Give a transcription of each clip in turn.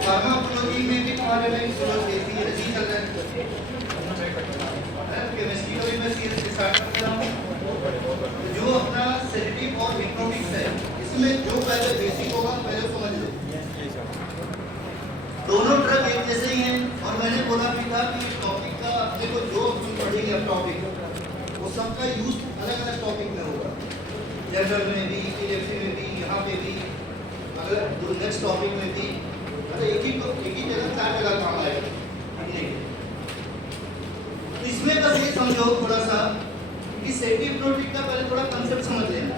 Pharmacology में भी तुम्हारे में रजी चल रहा है, केमिस्ट्री का भी मैं सीरियस स्टार्ट कर रहा हूँ। जो अपना सेडेटिव और हिप्नोटिक्स है, इसमें जो पहले बेसिक होगा पहले समझ लो। दोनों ड्रग एक जैसे ही हैं, और मैंने बोला भी था कि टॉपिक का अपने को जो पढ़ेंगे अब टॉपिक वो सबका यूज अलग अलग टॉपिक में होगा, जनरल में भी, इलेक्ट्री में भी, यहाँ पे भी, अगर नेक्स्ट टॉपिक में भी, मतलब एक ही जगह चार जगह काम आएगा। तो इसमें बस ये समझो थोड़ा सा कि सेटिव हिप्नोटिक का पहले थोड़ा कंसेप्ट समझ लेना,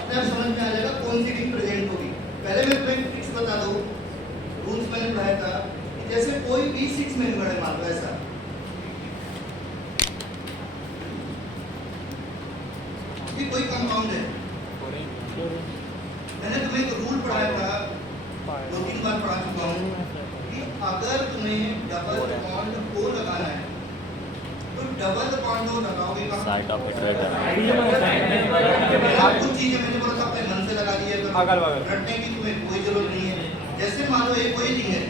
अपने आप समझ में आ जाएगा कौन सी टीम प्रेजेंट होगी। पहले मैं तुम्हें ट्रिक्स बता दूं, रूल्स मैंने पढ़ाया था कि जैसे कोई भी 6 मेंबर है, मान लो ऐसा, कि कोई कंपाउंड है, मैंने तुम्हें एक रूल पढ़ाया था, 2-3 बार पढ़ा चुका हूँ कि अगर तुम्हें डबल बॉन्ड को लगाना है तो डबल बॉन्ड को लगाओगे कहाँ? Side of iterator. कुछ चीजें मैंने बोला था अपने मन से लगा दिया, रटने की तुम्हें कोई जरूरत नहीं है। जैसे मान लो एक कोई रिंग है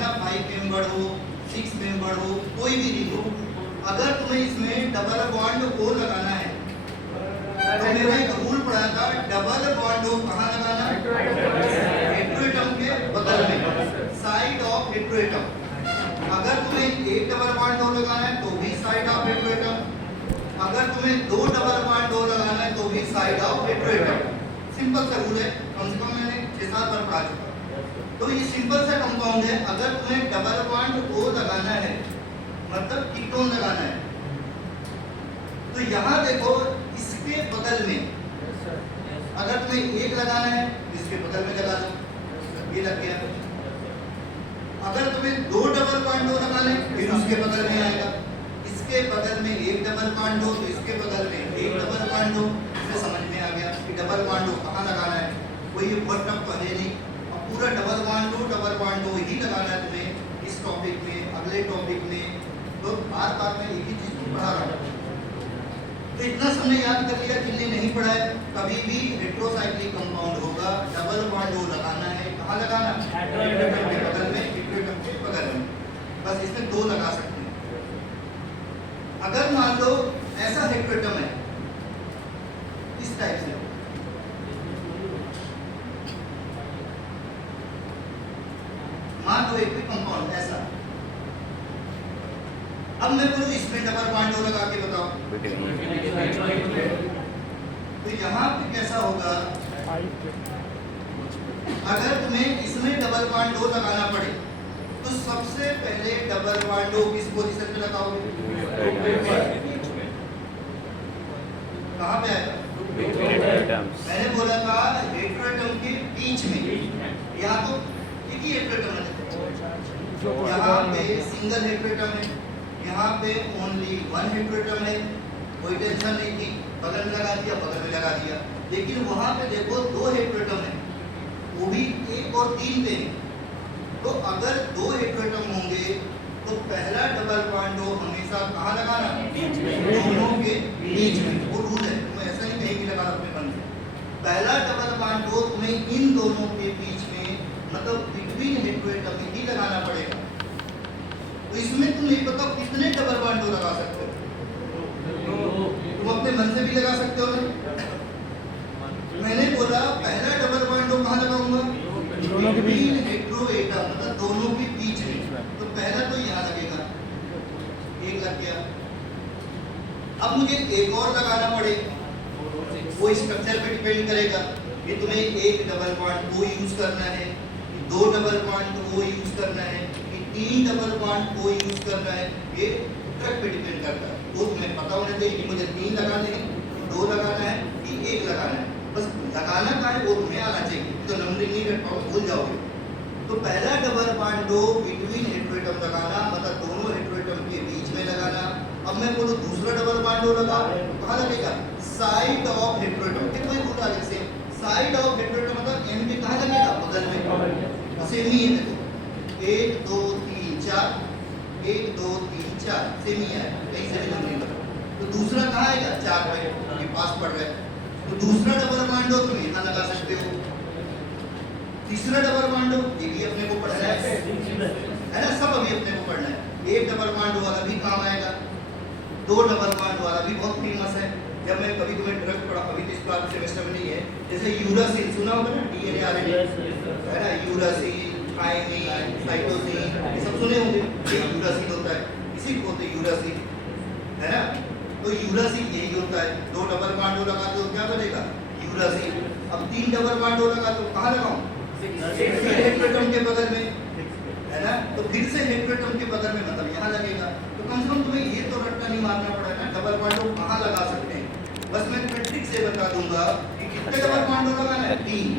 ना, 5 मेंबर हो, 6 मेंबर हो, कोई भी रिंग हो, अगर तुम्हें इसमें डबल बॉन्ड को लगाना है तो मैंने एक रूल पढ़ा था, डबल बॉन्ड को कहाँ लगाना? हेट्रोएटम के बगल में, साइड ऑफ हेट्रोएटम। अगर तुम्हें एक डबल बॉन्ड हो लगाना है तो भी साइड ऑफ हेट्रोएटम, अगर तुम्हें 2 डबल बॉन्ड हो लगाना है तो भी साइड ऑफ हेट्रोएटम। सिंपल सा रूल है, कम से कम मैंने 6-7 बार पढ़ा चुका। तो ये सिंपल सा कंपाउंड है, अगर तुम्हें डबल बॉन्ड को लगाना है मतलब कीटोन लगाना है, तो यहाँ देखो इसके बगल में अगर तुम्हें एक लगाना है इसके बगल में लगा दो, ये लग गया। अगर तुम्हें 2 डबल बॉन्ड हो लगाना है फिर उसके बगल में आएगा, इसके बगल में एक डबल बॉन्ड हो तो इसके बगल में एक डबल बॉन्ड हो। इससे समझ में आ गया कि डबल बॉन्ड हो कहाँ लगाना है, कोई बहुत टफ तो है नहीं। अब पूरा डबल बॉन्ड हो ही लगाना है तुम्हें इस टॉपिक में, अगले टॉपिक में। तो बार बार मैं एक ही चीज पढ़ा रहा हूँ, तो इतना समय याद कर लिया। जिनने नहीं पढ़ा है, कभी भी हेट्रोसाइक्लिक कंपाउंड होगा, डबल बॉन्ड हो लगाना है, कहाँ लगाना? हेट्रोएटम के बगल में, हेट्रोएटम के बगल में, बस इसमें 2 लगा सकते हैं। अगर मान लो ऐसा हेट्रोएटम है इस टाइप से, मान लो एक भी कंपाउंड ऐसा, अब मैं बोलूं इसमें डबल बॉन्ड हो लगा के बताओ, तो यहाँ पे कैसा होगा? अगर तुम्हें इसमें डबल बॉन्ड हो लगाना पड़े तो सबसे पहले डबल बॉन्ड हो किस पोजीशन पे लगाओगे? कहाँ पे आएगा? मैंने बोला था हेट्रोएटम के बीच में, यहाँ तो एक ही हेट्रोएटम है, यहाँ पे सिंगल हेट्रोएटम है, यहाँ पे ओनली 1 हेट्रोएटम है, कोई टेंशन नहीं थी, बगल में लगा दिया, बगल में लगा दिया। लेकिन वहाँ पे देखो 2 हेट्रोएटम है, वो भी 1 और 3 पे। तो अगर 2 हेट्रोएटम होंगे तो पहला डबल बॉन्ड हो हमेशा कहाँ लगाना? दोनों के बीच में। वो रूल है, तुम ऐसा नहीं कहीं भी लगा अपने मन से। पहला डबल बॉन्ड हो तुम्हें इन दोनों के बीच में, मतलब बिटवीन हेट्रोएटम ही लगाना पड़ेगा। तो इसमें तुम नहीं बताओ कितने डबल बॉन्ड हो लगा सकते हो? तुम अपने मन से भी लगा सकते हो ना? मैंने बोला पहला डबल बॉन्ड हो कहाँ लगाऊंगा? दोनों के बीच में, हेट्रोएटम मतलब दोनों के बीच में। तो पहला तो यहाँ लगेगा, एक लग गया। अब मुझे एक और लगाना पड़े, वो स्ट्रक्चर पे डिपेंड करेगा कि तुम्हें 1 डबल बॉन्ड को यूज करना है, 2 डबल बॉन्ड को यूज करना है, 3 डबल बॉन्ड को यूज करना है। ये ड्रग पे डिपेंड करता है। वो तुम्हें पता होना चाहिए कि मुझे 3 लगाने हैं, 2 लगाना है कि 1 लगाना है। बस लगाना का है वो तुम्हें आना चाहिए, तो नंबरिंग नहीं रख पाओ, भूल जाओगे। तो पहला डबल बॉन्ड हो बिटवीन हेट्रोएटम लगाना, मतलब दोनों हेट्रोएटम के बीच में लगाना। अब मैं बोलूं दूसरा डबल बॉन्ड हो लगा, कहाँ लगेगा? Side of heteroatom. कितना रूल आगे से साइड ऑफ हेटेरोटम मतलब एन के कहाँ लगेगा, बगल में। सेम ही है देखो, 1 2 3 4, 1 2 3 4 सेम ही है, कहीं से भी दूर नहीं लगा। तो दूसरा कहाँ आएगा, 4 पे, क्योंकि पास पड़ रहा है। तो दूसरा डबल बॉन्ड हो तुम यहाँ लगा सकते हो। तीसरा डबल बॉन्ड हो, ये भी अपने को पढ़ना है ना, सब अभी अपने को पढ़ना है। एक डबल बॉन्ड वाला भी काम आएगा, 2 डबल बॉन्ड वाला भी बहुत फेमस है। जब मैं कभी तुम्हें ड्रग पढ़ा, अभी तो इस बार सेमेस्टर में नहीं है, जैसे यूरासिल सुना होगा ना, डीएनए आरएनए है ना, यूरासिल, थायमिन, साइटोसिन, ये सब सुने होंगे। ये यूरासिल होता है, इसी को बोलते हैं यूरासिल, है ना। तो यूरासिल यही होता है, 2 डबल बॉन्ड लगा दो क्या बनेगा, यूरासिल। अब 3 डबल बॉन्ड लगा दो, कहाँ लगाऊं, हेटेरोटम के बगल में, है ना। तो फिर से हेटेरोटम के बगल में मतलब यहाँ लगेगा। तो कम से कम तुम्हें ये तो रट्टा नहीं मारना पड़ेगा ना, डबल बॉन्ड कहाँ लगा सकते हैं। बस मैं तुम्हें ट्रिक से बता दूंगा कि कितने डबल बॉन्ड लगाना है, 3।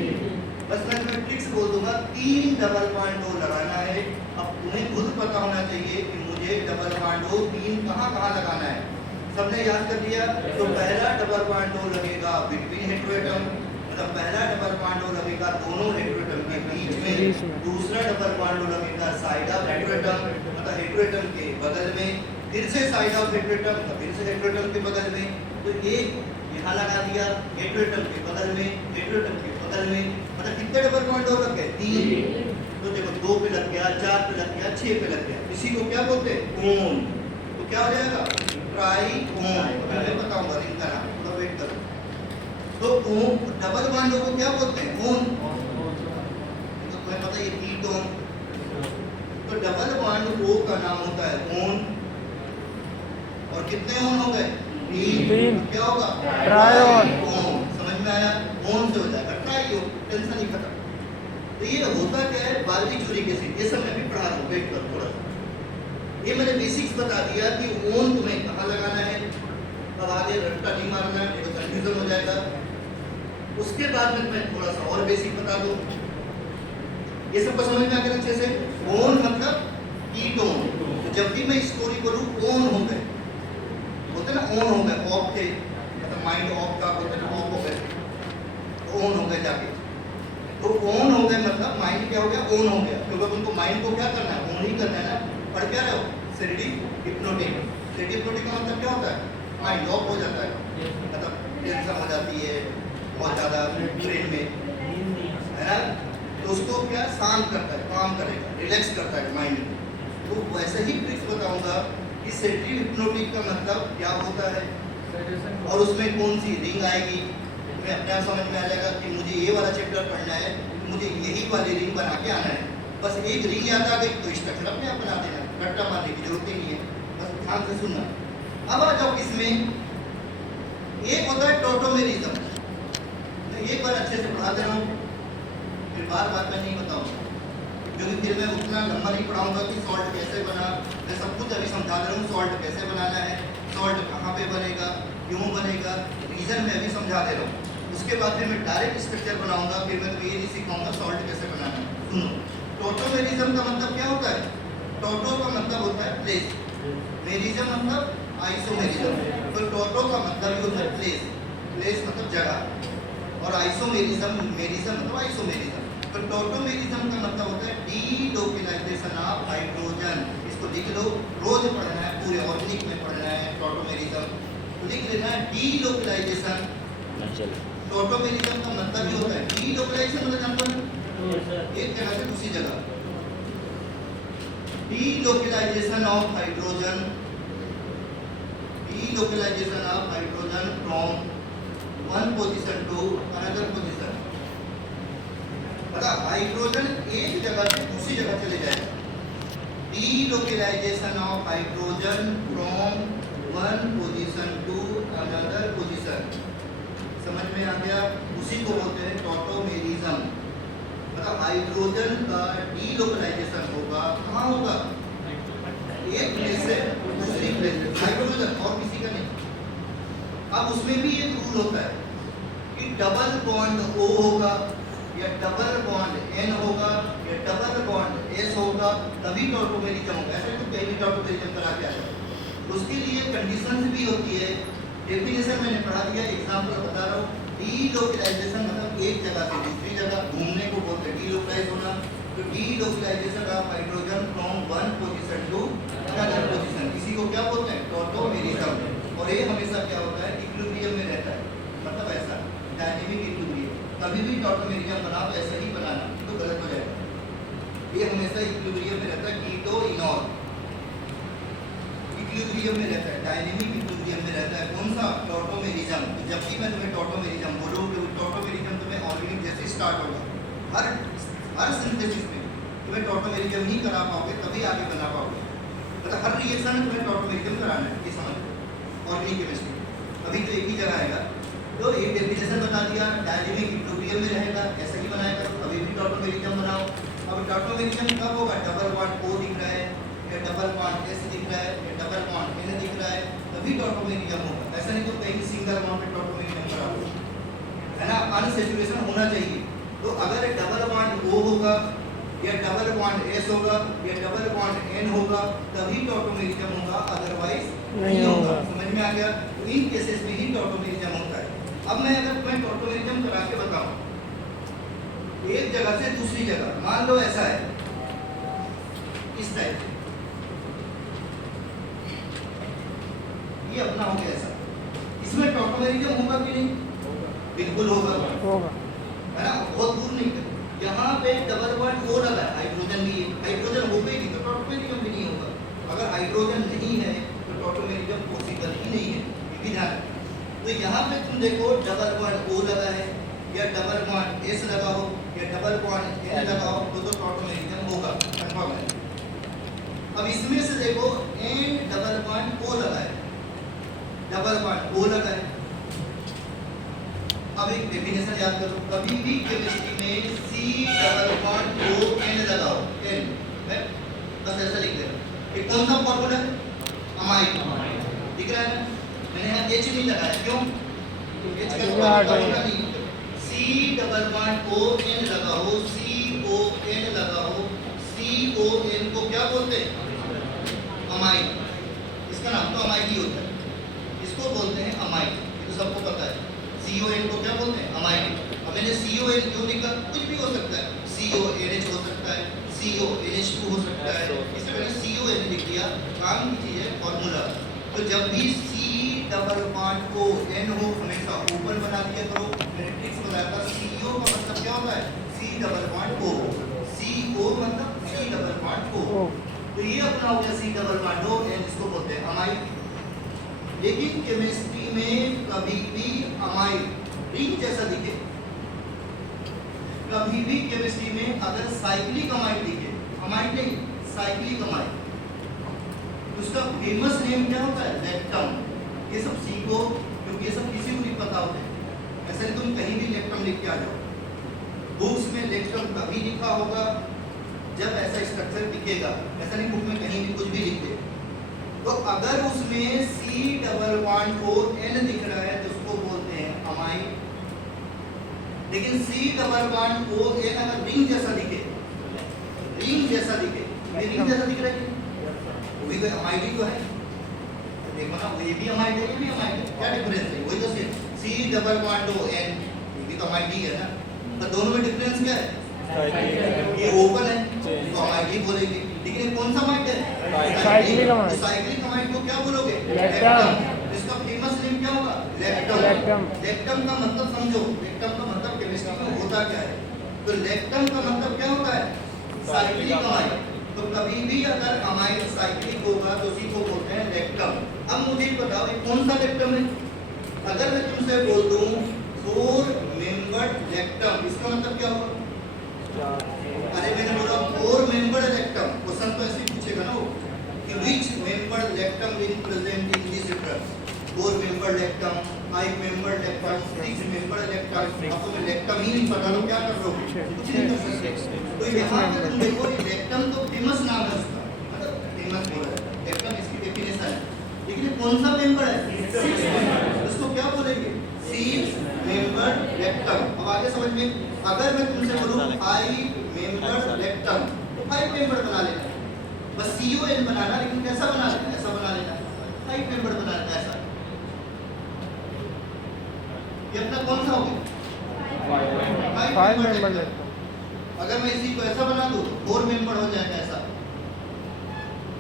बस मैं तुम्हें ट्रिक से बोल दूंगा 3 डबल बॉन्ड लगाना है। अब तुम्हें खुद पता होना चाहिए कि मुझे डबल बॉन्ड 3 कहाँ लगाना है। सबने याद कर लिया। तो पहला डबल बॉन्ड लगेगा बिटवीन हेटेरोटम, मतलब पहला डबल बॉन्ड लगेगा दोनों हेटेरोटम के बीच में। दूसरा डबल बॉन्ड लगेगा साइड ऑफ हेटेरोटम, मतलब हेटेरोटम के बगल में। फिर से साइड ऑफ हेटेरोटम, फिर से हेटेरोटम के बगल में। तो एक यहाँ लगा दिया हेटेरोटम के बगल में, हेटेरोटम के बगल में, मतलब कितने डबल बॉन्ड हो रखे, 3। तो देखो 2 पे लग गया, 4 पे लग गया, 6 पे लग गया। इसी को क्या बोलते हैं, कोन। तो क्या हो जाएगा, ट्राइकोन। मैं बताऊंगा रिंग का नाम, थोड़ा वेट करो। तो डबल बॉन्ड को क्या बोलते हैं, कोन। तो तुम्हें पता है ये कीटोन। तो डबल बॉन्ड O का नाम होता है कोन। और कितने ओन हो गए, 3। क्या होगा, ट्रायोन। समझ में आया, ओन से हो जाएगा ट्रायोन, टेंशन ही खत्म। तो ये होता क्या है, बारहवीं चोरी के से, ये सब मैं भी पढ़ा रहा हूँ, वेट करो थोड़ा सा। ये मैंने बेसिक्स बता दिया कि ओन तुम्हें कहाँ लगाना है। अब आगे रट्टा नहीं मारना है, तो कंफ्यूजन हो जाएगा। उसके बाद में मैं थोड़ा सा और बेसिक बता दूं। ये सब समझ में आ गया अच्छे से। ओन मतलब कीटोन। तो जब भी मैं स्टोरी बोलूं ओन हो गए, बोलते ना ऑन हो गए, ऑफ थे, मतलब माइंड ऑफ का बोलते ना, ऑफ हो गए, तो ऑन हो गए जाके। तो ऑन हो गए मतलब माइंड क्या हो गया, ऑन हो गया। क्योंकि तुमको माइंड को क्या करना है, ऑन ही करना है ना। पढ़ क्या रहे हो, सेडेटिव हिप्नोटिक। सेडेटिव हिप्नोटिक का मतलब क्या होता है, माइंड ऑफ हो जाता है, मतलब टेंशन हो जाती है बहुत ज़्यादा ब्रेन में, है ना। तो उसको क्या शांत करता है, काम करेगा, रिलैक्स करता है माइंड को। तो वैसे ही ट्रिक्स बताऊंगा कि सेडेटिव हिप्नोटिक का मतलब क्या होता है और उसमें कौन सी रिंग आएगी। तुम्हें अपने आप समझ में आ जाएगा कि मुझे ये वाला चैप्टर पढ़ना है, मुझे यही वाली रिंग बना के आना है। बस एक रिंग याद आ गई तो स्ट्रक्चर अपने आप बना देना, रट्टा मारने की जरूरत ही नहीं है। बस ध्यान से सुनना। अब आ जाओ इसमें, एक होता है टोटोमेरिज्म। मैं एक बार अच्छे से पढ़ा दे रहा हूँ, फिर बार बार मैं नहीं बताऊँगा, क्योंकि फिर मैं उतना लंबा नहीं पढ़ाऊंगा कि सॉल्ट कैसे बना। मैं सब कुछ अभी समझा दे रहा हूँ, सॉल्ट कैसे बनाना है, सॉल्ट कहाँ पे बनेगा, क्यों बनेगा, रीज़न मैं अभी समझा दे रहा हूँ। उसके बाद फिर मैं डायरेक्ट स्ट्रक्चर बनाऊंगा, फिर मैं तुम्हें ये नहीं सिखाऊंगा सॉल्ट कैसे बनाना है। सुनो, टोटोमेरिज्म का मतलब क्या होता है, टोटो का मतलब होता है प्लेस, मेरिज्म मतलब आइसोमेरिज्म। तो टोटो का मतलब ही होता है प्लेस, प्लेस मतलब जगह, और आइसोमेरिज्म, मेरिज्म मतलब आइसोमेरिज्म। तो टोटोमेरिज्म का मतलब होता है डीलोकलाइजेशन ऑफ हाइड्रोजन। इसको लिख लो, रोज पढ़ना है, पूरे ऑर्गेनिक में पढ़ना है टोटोमेरिज्म। तो लिख लेना है डीलोकलाइजेशन। टोटोमेरिज्म का मतलब ही होता है डीलोकलाइजेशन, मतलब जानते हो एक जगह से दूसरी जगह, delocalisation of hydrogen, delocalisation of hydrogen from one position to another position. मतलब हाइड्रोजन एक जगह से दूसरी जगह चले जाएगा। Delocalisation of hydrogen from one position to another position. समझ में आ गया? उसी को बोलते हैं टोटोमेरिज्म। मतलब हाइड्रोजन का डीलोकलाइजेशन होगा, कहाँ होगा, एक प्लेस से दूसरी प्लेस, हाइड्रोजन और किसी का नहीं। अब उसमें भी एक रूल होता है कि डबल बॉन्ड O होगा या डबल बॉन्ड N होगा या डबल बॉन्ड S होगा, तभी टोटोमेरिज्म होगा। ऐसे तो कहीं भी टोटोमेरिज्म करा के आएगा। उसके लिए कंडीशंस भी होती है। डेफिनेशन मैंने पढ़ा दिया, एग्जाम्पल बता रहा हूँ। डीलोकलाइजेशन मतलब एक जगह से दूसरी जगह घूमने को बोलते हैं डीलोकलाइज होना। तो delocalisation of hydrogen from one position to another position, इसी को क्या बोलते हैं? टॉटोमेरिज्म। और ये हमेशा क्या होता है? इक्विलिब्रियम में रहता है, मतलब ऐसा डायनेमिक इक्विलिब्रियम। कभी भी टॉटोमेरिज्म बनाओ तो ऐसे ही बनाना, तो गलत हो जाएगा। ये हमेशा इक्विलिब्रियम में रहता है, कीटो इनॉल इक्विलिब्रियम में रहता है, डायनेमिक इक्विलिब्रियम में रहता है। कौन सा? टॉटोमेरिज्म। तो जब भी मैं तुम्हें टॉटोमेरिज्म बोलूँ तो टॉटोमेरिज्म तुम्हें ऑर्गेनिक जैसे स्टार्ट होगा, हर सिंथेसिस में तुम्हें टॉटोमेरिज्म ही करा पाओगे, तभी आगे बना पाओगे। मतलब हर रिएक्शन में तुम्हें टॉटोमेरिज्म कराना है, ये समझ लो। ऑर्गेनिक केमिस्ट्री अभी तो एक ही जगह आएगा, तो एक डेफिनेशन बता दिया, डायनेमिक इक्विलिब्रियम में रहेगा, ऐसा ही बनाया करो, कभी भी टॉटोमेरिज्म बनाओ। अब टॉटोमेरिज्म कब होगा? डबल बॉन्ड O दिख रहा है, या डबल बॉन्ड S दिख रहा है, या डबल बॉन्ड N दिख रहा है, तभी टॉटोमेरिज्म होगा। ऐसा नहीं तो कहीं सिंगल बॉन्ड पे टॉटोमेरिज्म कराओ, है ना? अनसैचुरेशन होना चाहिए। तो अगर डबल बॉन्ड O होगा, या डबल बॉन्ड S होगा, या डबल बॉन्ड N होगा, तभी टॉटोमेरिज्म होगा, अदरवाइज नहीं होगा। समझ में आ गया? तो इन केसेस में ही टॉटोमेरिज्म होता है। अब मैं अगर तुम्हें टॉटोमेरिज्म करा के बताऊं एक जगह से दूसरी जगह, मान लो ऐसा है, इस टाइप से, ये अपना हो गया ऐसा, इसमें टॉटोमेरिज्म होगा कि नहीं? बिल्कुल होगा, है ना? बहुत दूर नहीं है। यहाँ पे डबल बॉन्ड O लगा है, हाइड्रोजन भी है, हाइड्रोजन हो गई नहीं तो टॉटोमेरिज्म भी नहीं होगा। अगर हाइड्रोजन नहीं है तो टॉटोमेरिज्म पॉसिबल ही नहीं है, ये भी ध्यान रखना। तो यहाँ पे तुम देखो डबल बॉन्ड O लगा है, या डबल बॉन्ड S लगा हो, या डबल बॉन्ड N लगा हो, तो टॉटोमेरिज्म होगा, कंफर्म है। अब इसमें से देखो N डबल बॉन्ड O लगा है, डबल बॉन्ड O लगा है। अब एक डेफिनेशन याद करो, कभी भी केमिस्ट्री में C double bond O N लगाओ, N मैं बस ऐसा लिख दे रहा हूं। ये कौन सा फॉर्मूला है? अमाइड, दिख रहा है ना? मैंने यहाँ H नहीं लगाया, क्यों? H का फॉर्मूला नहीं। C double bond O N लगाओ, CON लगाओ, CON को क्या बोलते हैं? अमाइड। इसका नाम तो अमाइड ही होता है, इसको बोलते हैं अमाइड, ये तो सबको पता है। CON को क्या बोलते हैं? अमाइड। अब मैंने CON क्यों लिखा? कुछ भी हो सकता है, CONH हो सकता है, CONH2 हो सकता है, इससे मैंने CON लिख दिया। काम की चीज है फॉर्मूला। तो जब भी C double bond O N हो, हमेशा ओपन बना दिया करो। मैंने ट्रिक्स बताया था, CO का मतलब क्या होता है? C double bond O, CO मतलब C डबल बॉन्ड O। तो ये अपना हो गया C double bond O N, इसको बोलते हैं अमाइड। लेकिन केमिस्ट्री में कभी भी अमाइड रिंग जैसा दिखे, कभी भी केमिस्ट्री में अगर साइक्लिक अमाइड दिखे, अमाइड नहीं साइक्लिक अमाइड, उसका फेमस नेम क्या होता है? लेक्टम। ये सब सीखो, क्योंकि ये सब किसी को नहीं पता होता है। ऐसे तुम कहीं भी लेक्टम लिख के आ जाओ, बुक्स में लेक्टम कभी लिखा होगा जब ऐसा स्ट्रक्चर दिखेगा, ऐसा नहीं बुक में कहीं भी कुछ भी लिख दे। तो अगर उसमें C double bond O N दिख रहा है तो उसको बोलते हैं अमाइड। लेकिन C double bond O N अगर रिंग जैसा दिखे, रिंग जैसा दिखे, ये रिंग जैसा दिख रहा है, वो भी कोई अमाइड ही तो है। देखो ना, ये भी अमाइड है, ये भी अमाइड है, क्या डिफरेंस है? वही तो C double bond O N, ये भी तो अमाइड ही है ना। तो दोनों में डिफरेंस क्या है? ये ओपन है तो अमाइड ही बोलेंगे, लेकिन ये कौन सा अमाइड है? Cyclic amide. साइक्लिक अमाइड को क्या बोलोगे? लेक्टम। इसका फेमस नेम क्या होगा? लेक्टम। लेक्टम का मतलब समझो, लेक्टम का मतलब केमिस्ट्री में होता क्या है? तो लेक्टम का मतलब क्या होता है? Cyclic amide. तो कभी भी अगर अमाइड साइक्लिक होगा तो उसी को बोलते हैं लेक्टम। अब मुझे बताओ ये कौन सा लेक्टम है? अगर मैं तुमसे बोल दूं 4 मेंबर्ड लेक्टम, इसका मतलब क्या होगा? अरे मैंने बोला 4 मेंबर्ड लेक्टम, क्वेश्चन तो ऐसे पूछेगा ना वो कि which membered lactam is present in this structure? 4 membered lactam, 5 membered lactam, 6 membered lactam. अब तुम्हें लेक्टम ही नहीं पता तो क्या कर लोगे? कुछ नहीं कर सकते। तो यहाँ पे तुम देखो ये लेक्टम तो फेमस नाम है उसका, मतलब फेमस बोला है लेक्टम, इसकी डेफिनेशन है। लेकिन ये कौन सा मेंबर है? 6 मेंबर। उसको क्या बोलेंगे? 6 मेंबर्ड लेक्टम। अब आगे समझ में, अगर मैं तुमसे बोलूं 5 मेंबर्ड लेक्टम तो 5 मेंबर बना लेना, बस CON बनाना, लेकिन कैसा बना लेना? ऐसा बना लेना, 5 मेंबर बना लेना ऐसा। ये अपना कौन सा हो गया? 5 मेंबर लेफ्ट। अगर मैं इसी को ऐसा बना दूं तो 4 मेंबर हो जाएगा ऐसा।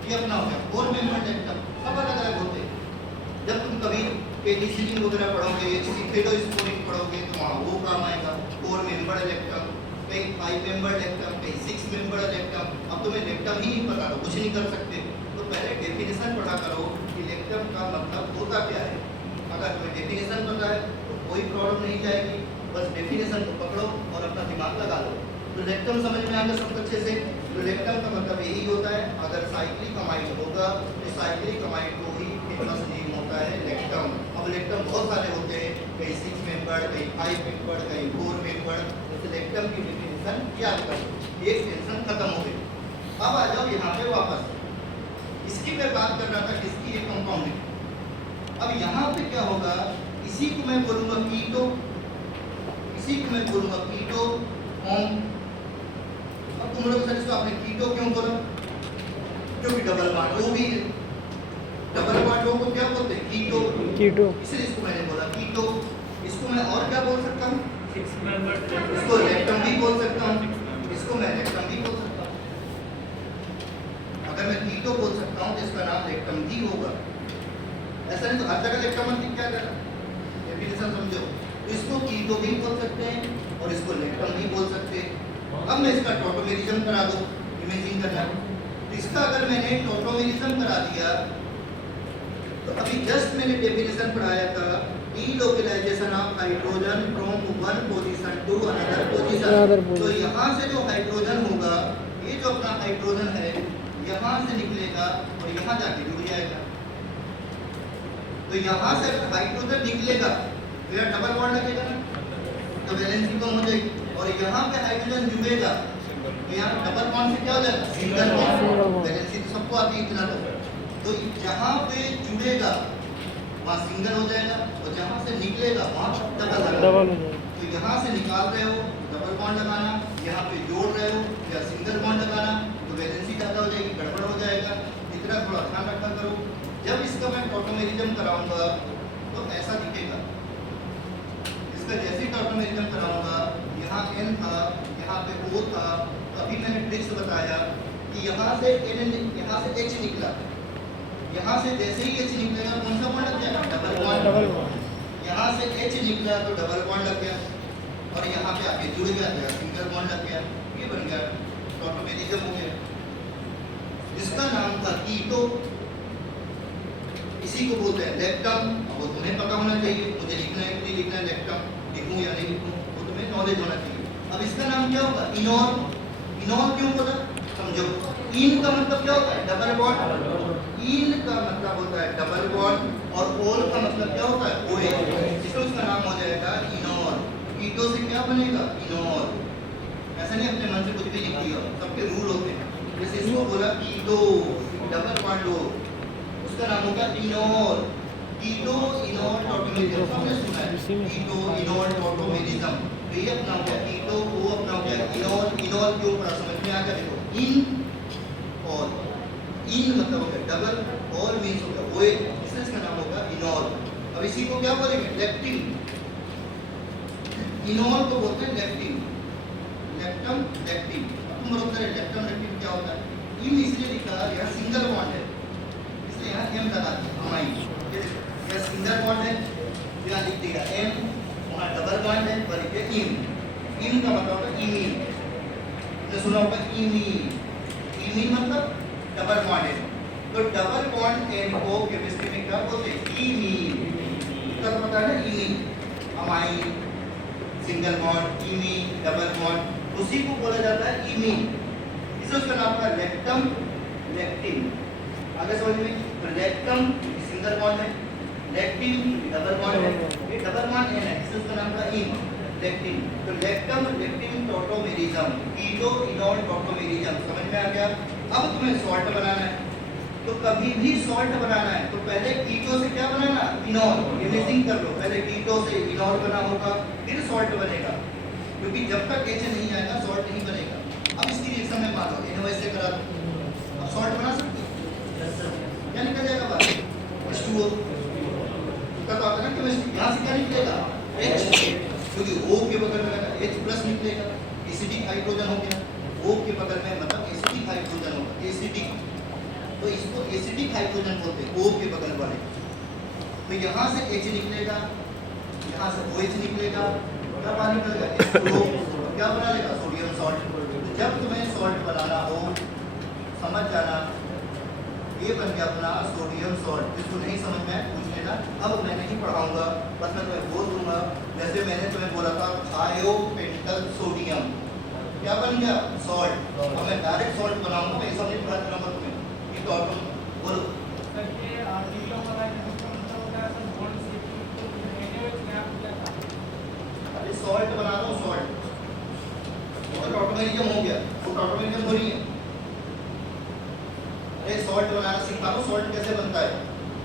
ये अपना हो गया 4 मेंबर लेफ्टम। सब अलग अलग होते हैं। जब तुम कभी पेनिसिलिन वगैरह पढ़ोगे, स्टेरोस्पोरिन पढ़ोगे तो वहाँ वो काम आएगा 4 मेंबर लेफ्टम, कहीं 5 मेंबर लेफ्टम, कहीं 6 मेंबर लेफ्टम। अब तुम्हें लेफ्टम ही नहीं पता तो कुछ नहीं कर सकते। तो पहले डेफिनेशन पढ़ा करो कि लेफ्टम का मतलब होता क्या है। अगर तुम्हें डेफिनेशन पता है तो कोई प्रॉब्लम नहीं जाएगी। बस डेफिनेशन को पकड़ो और अपना दिमाग लगा लो। तो लेफ्टम समझ में आएगा सबको अच्छे से। तो लेफ्टम का मतलब यही होता है, अगर साइक्लिक अमाइड होगा तो साइक्लिक अमाइड को ही फेमस नेम होता है लेफ्टम। अब लेफ्टम बहुत सारे होते हैं, कहीं 6 मेंबर, कहीं 5 मेंबर, कहीं 4 मेंबर। तो लेफ्टम की डेफिनेशन याद करो, एक टेंशन खत्म हो गई। अब आ जाओ यहाँ पे वापस। इसकी मैं बात कर रहा था किसकी, एक कंपाउंड। अब यहाँ पे क्या होगा, इसी को मैं बोलूंगा कीटो, इसी को मैं बोलूंगा कीटो फॉर्म। अब तुम लोग सर इसको आपने कीटो क्यों बोला? क्योंकि डबल बॉन्ड O भी है। डबल बॉन्ड O को क्या बोलते हैं? कीटो। इसलिए इसको मैंने बोला कीटो। इसको मैं और क्या बोल सकता हूँ? इसको लेफ्टम भी बोल सकता हूँ, इसको मैं लेफ्टम भी बोल सकता हूँ। अगर मैं कीटो बोल सकता हूँ तो इसका नाम लेफ्टम भी होगा। ऐसा नहीं तो हर जगह लेफ्टम मतलब क्या कर रहा है, डेफिनेशन समझो। तो इसको कीटो भी बोल सकते हैं और इसको लेफ्टम भी बोल सकते हैं। अब मैं इसका टोटोमेरिज्म करा दूं, इमेजिंग करना। इसका अगर मैंने टोटोमेरिज्म करा दिया तो अभी जस्ट मैंने डेफिनेशन पढ़ाया था, delocalisation of hydrogen from one position to another position. तो यहाँ से जो हाइड्रोजन होगा, ये जो अपना हाइड्रोजन है यहाँ से निकलेगा और यहाँ जाके जुड़ जाएगा। तो यहाँ से हाइड्रोजन निकलेगा फिर डबल बॉन्ड लगेगा ना, तो वैलेंसी कम हो जाएगी। और यहाँ पे हाइड्रोजन जुड़ेगा तो यहाँ डबल बॉन्ड से क्या हो जाएगा? Single bond. वैलेंसी तो सबको आती है इतना। तो जहाँ पे जुड़ेगा वहाँ सिंगल हो जाएगा और जहाँ से निकलेगा वहाँ डबल हो जाएगा। तो यहाँ से निकाल रहे हो डबल बॉन्ड लगाना, यहाँ पे जोड़ रहे हो या सिंगल बॉन्ड लगाना, तो वैलेंसी ज़्यादा हो जाएगी, गड़बड़ हो जाएगा। इतना थोड़ा ध्यान रखा करो। जब इसका मैं टोटोमेरिज्म कराऊंगा तो ऐसा दिखेगा। इसका जैसे टोटोमेरिज्म कराऊंगा, यहाँ N था, यहाँ पे O था, तो अभी मैंने ट्रिक्स बताया कि यहाँ से N, यहाँ से H निकला, यहाँ से जैसे ही H निकलेगा कौन सा बॉन्ड लग जाएगा? Double bond. यहाँ से H निकला तो डबल बॉन्ड लग गया और यहाँ पे आके जुड़ गया तो सिंगल बॉन्ड लग गया। ये बन गया टोटोमेरिज्म हो गया। इसका नाम था कीटो, इसी को बोलते हैं लेफ्टम। वो तुम्हें पता होना चाहिए, मुझे लिखना है कि नहीं लिखना है लेफ्टम, लिखूं या नहीं लिखूं वो तुम्हें नॉलेज होना चाहिए। अब इसका नाम क्या होगा? इनॉल। इनॉल क्यों बोला समझो। इन का मतलब क्या होता है? Double bond. इन का मतलब होता है डबल बॉन्ड और ओल का मतलब क्या होता है? OH। इसलिए उसका नाम हो जाएगा इनॉल। कीटो से क्या बनेगा? इनॉल। ऐसा नहीं अपने मन से कुछ भी लिख दिया, सबके रूल होते हैं। जैसे इसको बोला कीटो, डबल बॉन्ड हो, उसका नाम होगा इनॉल। कीटो इनॉल टोटोमेरिज्म सबने सुना है, कीटो इनॉल टोटोमेरिज्म। तो ये अपना हो गया कीटो, वो अपना हो गया इनॉल। इनॉल क्यों पढ़ा समझ में आ गया? देखो इन और इन मतलब हो गया डबल, और मींस हो गया OH, इसलिए इसका नाम होगा इनॉल। अब इसी को क्या बोलेंगे? लेफ्टिन। इनॉल को बोलते हैं लेफ्टिन, लेफ्टम लेफ्टिन। तुम लोग करें लेफ्टम लेफ्टिन क्या होता है? इन इसलिए लिखा यहाँ सिंगल बॉन्ड है, इसलिए यहाँ M लगा दिया अमाइन। यह सिंगल बॉन्ड है, यहाँ लिख दिया M, वहाँ डबल बॉन्ड है और लिख दिया इम। इम का मतलब होता है इमीन, तो सुना होगा इमीन। इमीन मतलब डबल बॉन्ड है। तो डबल बॉन्ड N को केमिस्ट्री में क्या बोलते हैं? इमीन। इसका तो पता है ना, imine amine, single bond, imine, double bond, उसी को बोला जाता है इमीन। इसलिए उसका नाम था लेफ्टम लेफ्टिन। आगे समझ में? तो लेफ्टम सिंगल बॉन्ड है, लेफ्टिन डबल बॉन्ड है, ये डबल बॉन्ड है, इसलिए उसका नाम था इम लेफ्टिन। तो लेफ्टम लेफ्टिन टोटोमेरिज्म, कीटो इनॉल टोटोमेरिज्म। समझ में आ गया? अब तुम्हें सॉल्ट बनाना है, तो कभी भी सॉल्ट बनाना है तो पहले कीटो से क्या बनाना? इनॉल। इमेजिंग कर लो, पहले कीटो से इनॉल बना होगा फिर सॉल्ट बनेगा, क्योंकि जब तक H नहीं आएगा सॉल्ट नहीं बनेगा। अब इसकी रिएक्शन में मान लो इन्हों से करा दो, अब सॉल्ट बना सकते हो? क्या निकल जाएगा बाहर? H2O का तो आता है ना केमिस्ट्री, यहाँ से क्या निकलेगा? H, क्योंकि O के बगल में लगा H प्लस निकलेगा, एसिडिक हाइड्रोजन हो गया। O के बगल में मतलब एसिडिक हाइड्रोजन होगा, एसिडिक, तो इसको एसिडिक हाइड्रोजन बोलते हैं O के बगल वाले। तो यहाँ से H निकलेगा, यहाँ से OH निकलेगा, क्या पानी निकलेगा H2O, क्या बना लेगा सोडियम सॉल्ट। तो जब तुम्हें सॉल्ट बनाना हो समझ जाना, ये बन गया अपना सोडियम सॉल्ट। जिसको नहीं समझ में पूछ लेना, अब मैं नहीं पढ़ाऊंगा, बस मैं तुम्हें बोल दूंगा। जैसे मैंने तुम्हें बोला था थायोपेंटल सोडियम, क्या बन गया सॉल्ट। अब मैं डायरेक्ट सॉल्ट बनाऊंगा, मैं ऐसा नहीं पढ़ा दूंगा तुम्हें। ये तो तुम बोलो सॉल्ट बना दो, सॉल्ट तो टॉटोमेरियम हो गया, वो टॉटोमेरियम हो रही है। अरे सॉल्ट बनाना सीखा लो, सॉल्ट कैसे बनता है,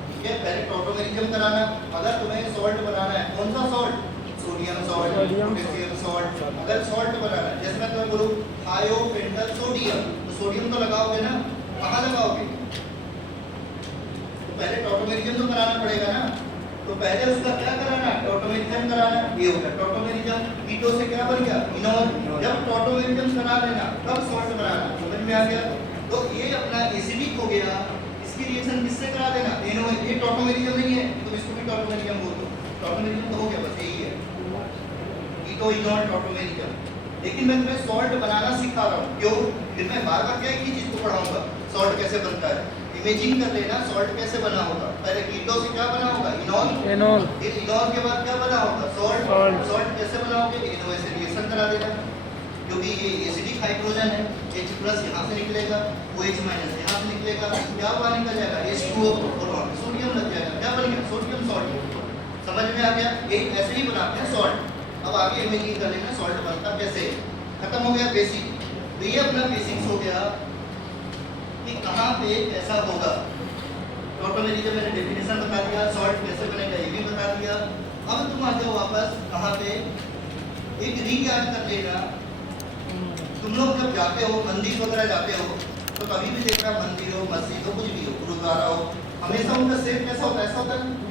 ठीक है। पहले टॉटोमेरियम कराना। अगर तुम्हें सॉल्ट बनाना है, कौन सा salt, sodium salt, potassium salt. अगर सॉल्ट बनाना है, जैसे मैं तुम्हें बोलूं थायोपेंटल सोडियम, तो सोडियम तो लगाओगे ना, कहाँ लगाओगे, तो पहले टॉटोमेरियम तो कराना पड़ेगा ना। तो पहले उसका क्या कराना, टॉटोमेरियम कराना। ये हो गया टॉटोमेरियम, कीटो से क्या बन गया इनोल। जब टॉटोमेरियम करा लेना तब सॉल्ट बनाना, समझ में आ गया। तो ये अपना एसिडिक हो गया, इसकी रिएक्शन किससे करा देना, एनओ। ये टॉटोमेरियम नहीं है तो इसको भी टॉटोमेरियम बोल दो, टॉटोमेरियम तो हो गया, बस यही है कीटो इनोल टॉटोमेरियम। लेकिन मैं तुम्हें सॉल्ट बनाना सिखा रहा हूँ, क्यों, फिर मैं बार बार क्या एक ही चीज को पढ़ाऊंगा, सॉल्ट कैसे बनता है। इमेजिन कर लेना सॉल्ट कैसे बना होगा, पहले कीटो से क्या बना होगा इनोल, एनोल, फिर इनोल के बाद क्या बना होगा सॉल्ट। सॉल्ट कैसे बनाओगे, इनोल से रिएक्शन करा देना, क्योंकि ये एसिडिक हाइड्रोजन है, H प्लस यहाँ से निकलेगा, OH माइनस यहाँ से निकलेगा, क्या बाहर निकल जाएगा H2O और वहाँ पे सोडियम लग जाएगा, क्या बन गया सोडियम सॉल्ट। समझ में आ गया, ये ऐसे ही बनाते हैं सॉल्ट। अब आगे इमेजिन कर लेना सॉल्ट बनता कैसे, खत्म हो गया बेसिक। तो ये अपना बेसिक्स हो गया कि कहाँ पे कैसा होगा। टॉटोमेरियम मैंने डेफिनेशन बता दिया, सॉल्ट कैसे बनेगा ये भी बता दिया। अब तुम आ जाओ वापस कहाँ पे, एक रिंग याद कर लेना। तुम लोग जब जाते हो मंदिर वगैरह जाते हो, तो कभी भी देखना मंदिर हो, मस्जिद हो, कुछ भी हो, गुरुद्वारा हो, हमेशा उनका शेप कैसा होता है, ऐसा होता है